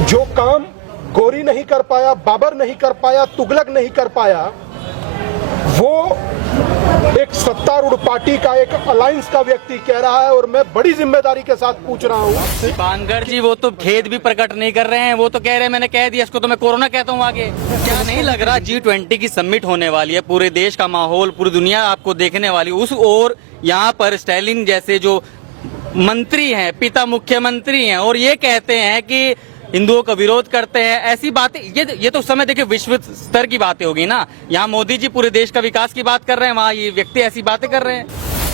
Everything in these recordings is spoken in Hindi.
जो काम गोरी नहीं कर पाया, बाबर नहीं कर पाया, तुगलक नहीं कर पाया, वो एक सत्तारूढ़ पार्टी का, एक अलायंस का व्यक्ति कह रहा है। और मैं बड़ी जिम्मेदारी के साथ पूछ रहा हूँ। दीपांकर जी वो तो खेद भी प्रकट नहीं कर रहे हैं, वो तो कह रहे हैं मैंने कह दिया, इसको तो मैं कोरोना कहता हूँ आगे। क्या नहीं लग रहा G20 की समिट होने वाली है, पूरे देश का माहौल, पूरी दुनिया आपको देखने वाली, उस और यहाँ पर स्टालिन जैसे जो मंत्री हैं, पिता मुख्यमंत्री हैं, और ये कहते हैं कि हिंदुओं का विरोध करते हैं, ऐसी बातें, ये तो उस समय देखिए विश्व स्तर की बातें होगी ना। यहाँ मोदी जी पूरे देश का विकास की बात कर रहे हैं, वहाँ ये व्यक्ति ऐसी बातें कर रहे हैं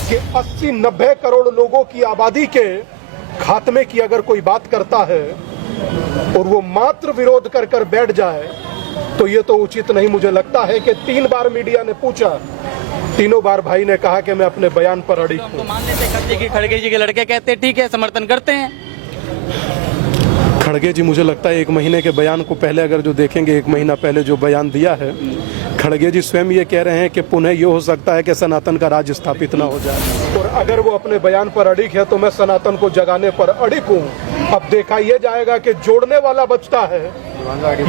कि 80-90 करोड़ लोगों की आबादी के खात्मे की अगर कोई बात करता है और वो मात्र विरोध कर कर बैठ जाए तो ये तो उचित नहीं। मुझे लगता है कि 3 बार मीडिया ने पूछा, तीनों बार भाई ने कहा कि मैं अपने बयान पर अड़ी हूं। तो मान लेते खड़गे जी के लड़के कहते हैं ठीक है, समर्थन करते हैं। खड़गे जी, मुझे लगता है 1 महीने के बयान को पहले अगर जो देखेंगे, 1 महीना पहले जो बयान दिया है, खड़गे जी स्वयं ये कह रहे हैं कि पुनः ये हो सकता है कि सनातन का राज स्थापित ना हो जाए। और अगर वो अपने बयान पर अड़िग है तो मैं सनातन को जगाने पर अड़िग हूँ। अब देखा ये जाएगा कि जोड़ने वाला बचता है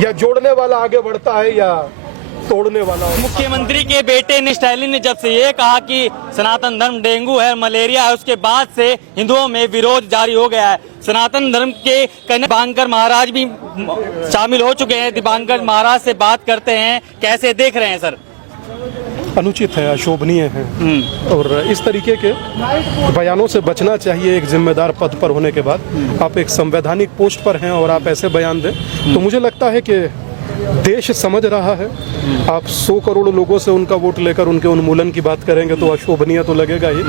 या जोड़ने वाला आगे बढ़ता है या तोड़ने वाला। मुख्यमंत्री के बेटे ने, स्टालिन ने जब से ये कहा कि सनातन धर्म डेंगू है, मलेरिया है, उसके बाद से हिंदुओं में विरोध जारी हो गया है। सनातन धर्म के कहने दीपांकर महाराज भी शामिल हो चुके हैं। दीपांकर महाराज से बात करते हैं, कैसे देख रहे हैं सर? अनुचित है, अशोभनीय है और इस तरीके के बयानों से बचना चाहिए। एक जिम्मेदार पद पर होने के बाद आप एक संवैधानिक पोस्ट पर हैं और आप ऐसे बयान दें तो मुझे लगता है कि देश समझ रहा है। आप 100 करोड़ लोगों से उनका वोट लेकर उनके उन्मूलन की बात करेंगे तो अशोभनीय तो लगेगा ही।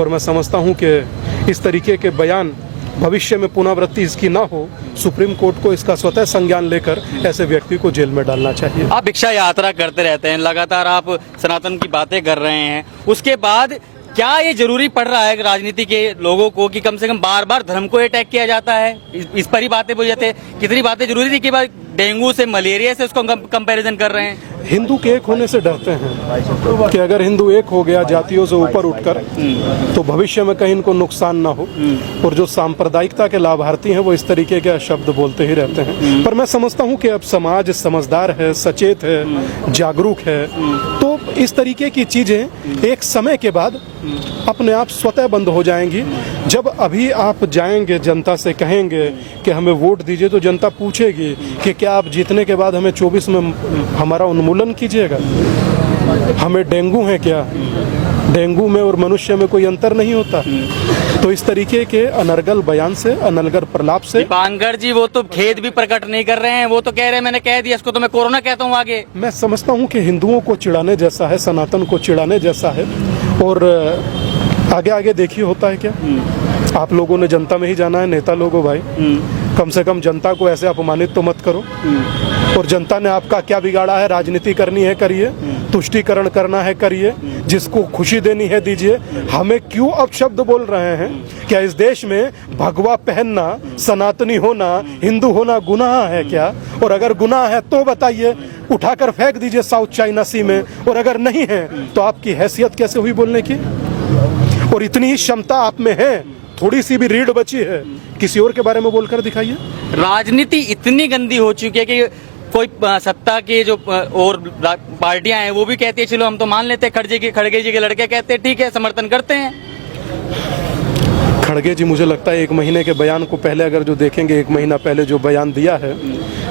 और मैं समझता हूं कि इस तरीके के बयान भविष्य में पुनरावृत्ति इसकी ना हो, सुप्रीम कोर्ट को इसका स्वतः संज्ञान लेकर ऐसे व्यक्ति को जेल में डालना चाहिए। आप भिक्षा यात्रा करते रहते हैं, लगातार आप सनातन की बातें कर रहे हैं, उसके बाद क्या ये जरूरी पड़ रहा है राजनीति के लोगों को कि कम से कम बार बार धर्म को अटैक किया जाता है? इस पर ही बातें बोल जाते हैं। कितनी बातें जरूरी थी कि डेंगू से, मलेरिया से उसको कंपैरिजन कर रहे हैं। हिंदू के एक होने से डरते हैं कि अगर हिंदू एक हो गया जातियों से ऊपर उठकर तो भविष्य में कहीं इनको नुकसान ना हो। और जो सांप्रदायिकता के लाभार्थी हैं वो इस तरीके के शब्द बोलते ही रहते हैं। पर मैं समझता हूं कि अब समाज समझदार है, सचेत है, जागरूक है, तो इस तरीके की चीजें एक समय के बाद अपने आप स्वतः बंद हो जाएंगी। जब अभी आप जाएंगे जनता से कहेंगे कि हमें वोट दीजिए तो जनता पूछेगी कि क्या आप जीतने के बाद हमें 24 में हमारा उन्मूलन कीजिएगा? हमें डेंगू है क्या? डेंगू में और मनुष्य में कोई अंतर नहीं होता। तो इस तरीके के अनर्गल बयान से, अनर्गल प्रलाप से दीपांकर जी वो तो खेद भी प्रकट नहीं कर रहे हैं, वो तो कह रहे हैं मैंने कह दिया, इसको तो मैं कोरोना कहता हूँ आगे। मैं समझता हूँ कि हिंदुओं को चिढ़ाने जैसा है, सनातन को चिढ़ाने जैसा है। और आगे आगे देखिए होता है क्या। आप लोगों ने जनता में ही जाना है, नेता लोगों भाई, कम से कम जनता को ऐसे अपमानित तो मत करो। और जनता ने आपका क्या बिगाड़ा है? राजनीति करनी है करिए, तुष्टीकरण करना है करिए, जिसको खुशी देनी है दीजिए। हमें क्यों अपशब्द बोल रहे हैं? क्या इस देश में भगवा पहनना, सनातनी होना, हिंदू होना गुनाह है क्या? और अगर गुनाह है तो बताइए, उठाकर फेंक दीजिए साउथ चाइना सी में। और अगर नहीं है तो आपकी हैसियत कैसे हुई बोलने की? और इतनी ही क्षमता आप में है, थोड़ी सी भी रीढ़ बची है, किसी और के बारे में बोलकर दिखाइए। राजनीति इतनी गंदी हो चुकी है कि कोई सत्ता के जो और पार्टियां हैं वो भी कहती है चलो हम तो मान लेते हैं, खड़गे जी के लड़के कहते हैं ठीक है, समर्थन करते हैं। खड़गे जी, मुझे लगता है 1 महीने के बयान को पहले अगर जो देखेंगे, 1 महीना पहले जो बयान दिया है,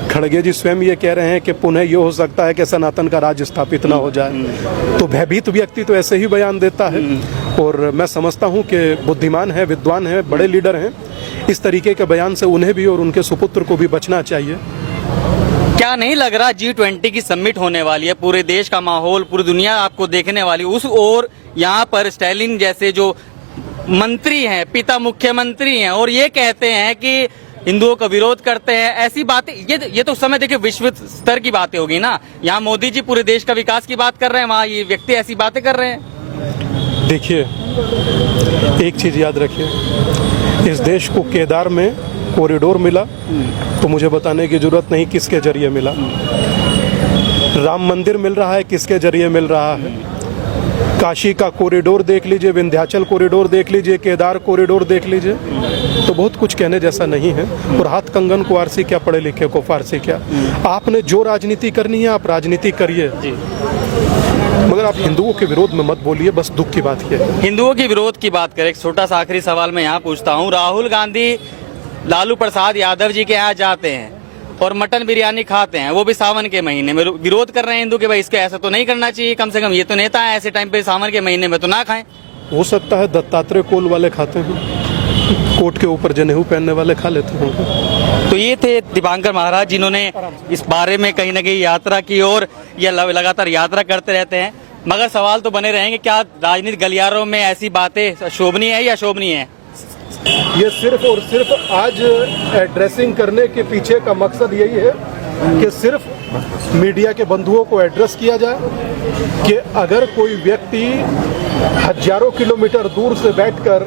खड़गे जी स्वयं ये कह रहे हैं कि पुनः ये हो सकता है कि सनातन का राज स्थापित ना हो जाए। तो भयभीत व्यक्ति तो ऐसे ही बयान देता है। और मैं समझता हूं कि बुद्धिमान है, विद्वान है, बड़े लीडर हैं, इस तरीके के बयान से उन्हें भी और उनके सुपुत्र को भी बचना चाहिए। क्या नहीं लग रहा G20 की समिट होने वाली है, पूरे देश का माहौल, पूरी दुनिया आपको देखने वाली, उस और यहाँ पर स्टालिन जैसे जो मंत्री हैं, पिता मुख्यमंत्री हैं, और ये कहते हैं कि हिंदुओं का विरोध करते हैं, ऐसी बातें, ये तो उस समय देखिए विश्व स्तर की बातें होगी ना। यहाँ मोदी जी पूरे देश का विकास की बात कर रहे हैं, वहाँ ये व्यक्ति ऐसी बातें कर रहे हैं। देखिए, एक चीज याद रखिए, इस देश को केदार में कॉरिडोर मिला तो मुझे बताने की जरूरत नहीं किसके जरिए मिला। राम मंदिर मिल रहा है, किसके जरिए मिल रहा है। काशी का कॉरिडोर देख लीजिए, विंध्याचल कॉरिडोर देख लीजिए, केदार कॉरिडोर देख लीजिए, तो तो बहुत कुछ कहने जैसा नहीं है। और हाथ कंगन को आरसी क्या, पढ़े लिखे को फारसी क्या। आपने जो राजनीति करनी है आप राजनीति करिए, मगर आप हिंदुओं के विरोध में मत बोलिए, बस दुख की बात यह है। हिंदुओं के विरोध की बात करें, एक छोटा सा आखिरी सवाल मैं यहाँ पूछता हूँ। राहुल गांधी लालू प्रसाद यादव जी के यहाँ जाते हैं और मटन बिरयानी खाते हैं, वो भी सावन के महीने में। विरोध कर रहे हैं हिंदू के भाई इसको ऐसा तो नहीं करना चाहिए, कम से कम ये तो नेता है, ऐसे टाइम पे सावन के महीने में तो ना खाएं। हो सकता है दत्तात्रेय कोल वाले खाते हैं, कोट के ऊपर जनेऊ पहनने वाले खा लेते हैं। तो ये थे दीपांकर महाराज जिन्होंने इस बारे में कहीं ना कहीं यात्रा की और ये लगातार यात्रा करते रहते हैं। मगर सवाल तो बने रहेंगे, क्या राजनीतिक गलियारों में ऐसी बातें शोभनीय है या शोभनीय है? ये सिर्फ और सिर्फ आज एड्रेसिंग करने के पीछे का मकसद यही है कि सिर्फ मीडिया के बंधुओं को एड्रेस किया जाए कि अगर कोई व्यक्ति हजारों किलोमीटर दूर से बैठकर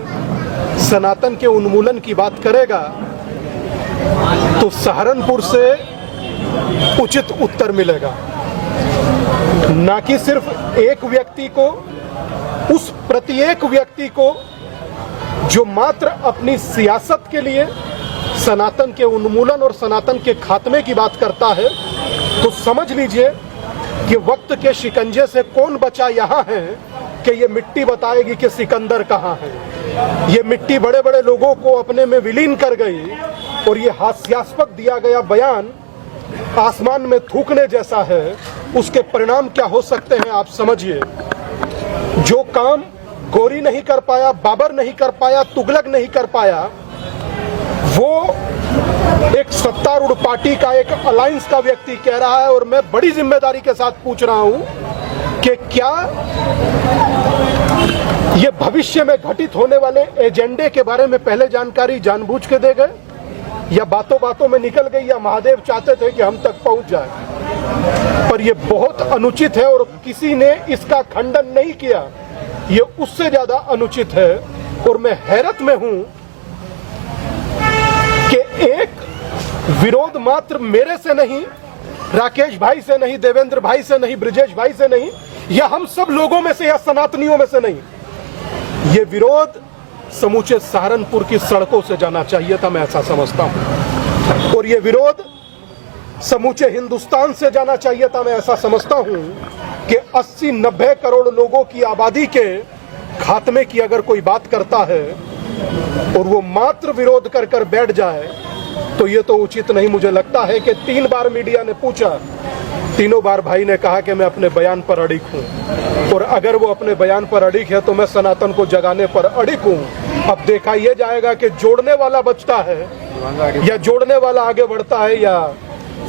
सनातन के उन्मूलन की बात करेगा तो सहारनपुर से उचित उत्तर मिलेगा, ना कि सिर्फ एक व्यक्ति को, उस प्रत्येक व्यक्ति को जो मात्र अपनी सियासत के लिए सनातन के उन्मूलन और सनातन के खात्मे की बात करता है। तो समझ लीजिए कि वक्त के शिकंजे से कौन बचा यहाँ है कि ये मिट्टी बताएगी कि सिकंदर कहाँ है। ये मिट्टी बड़े बड़े लोगों को अपने में विलीन कर गई और ये हास्यास्पद दिया गया बयान आसमान में थूकने जैसा है। उसके परिणाम क्या हो सकते हैं आप समझिए। जो काम गौरी नहीं कर पाया, बाबर नहीं कर पाया, तुगलक नहीं कर पाया, वो एक सत्तारूढ़ पार्टी का, एक अलायंस का व्यक्ति कह रहा है। और मैं बड़ी जिम्मेदारी के साथ पूछ रहा हूं कि क्या ये भविष्य में घटित होने वाले एजेंडे के बारे में पहले जानकारी जानबूझ के दे गए, या बातों बातों में निकल गई, या महादेव चाहते थे कि हम तक पहुंच जाए। पर यह बहुत अनुचित है और किसी ने इसका खंडन नहीं किया। ये उससे ज्यादा अनुचित है। और मैं हैरत में हूं कि एक विरोध मात्र मेरे से नहीं, राकेश भाई से नहीं, देवेंद्र भाई से नहीं, ब्रिजेश भाई से नहीं, या हम सब लोगों में से या सनातनियों में से नहीं, ये विरोध समूचे सहारनपुर की सड़कों से जाना चाहिए था, मैं ऐसा समझता हूं। और ये विरोध समूचे हिंदुस्तान से जाना चाहिए था, मैं ऐसा समझता हूं कि 80-90 करोड़ लोगों की आबादी के खात्मे की अगर कोई बात करता है और वो मात्र विरोध कर कर बैठ जाए तो ये तो उचित नहीं। मुझे लगता है कि 3 बार मीडिया ने पूछा, तीनों बार भाई ने कहा कि मैं अपने बयान पर अड़िग हूं। और अगर वो अपने बयान पर अड़िग है तो मैं सनातन को जगाने पर अड़िग हूं। अब देखा यह जाएगा कि जोड़ने वाला बचता है या जोड़ने वाला आगे बढ़ता है या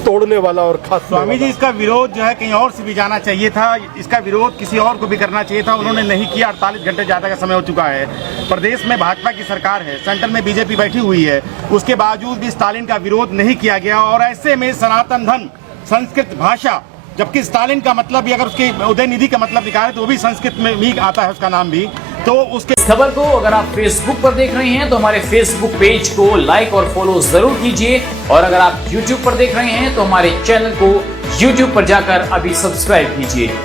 तोड़ने वाला और खास। स्वामी जी, इसका विरोध जो है कहीं और से भी जाना चाहिए था, इसका विरोध किसी और को भी करना चाहिए था, उन्होंने नहीं किया। 48 घंटे ज्यादा का समय हो चुका है। प्रदेश में भाजपा की सरकार है, सेंट्रल में बीजेपी बैठी हुई है, उसके बावजूद भी स्टालिन का विरोध नहीं किया गया। और ऐसे में सनातन धन, संस्कृत भाषा, जबकि स्टालिन का मतलब भी अगर उसके उदयनिधि का मतलब निकाले तो वो भी संस्कृत में भी आता है, उसका नाम भी। तो उसके इस खबर को अगर आप फेसबुक पर देख रहे हैं तो हमारे फेसबुक पेज को लाइक और फॉलो जरूर कीजिए। और अगर आप यूट्यूब पर देख रहे हैं तो हमारे चैनल को यूट्यूब पर जाकर अभी सब्सक्राइब कीजिए।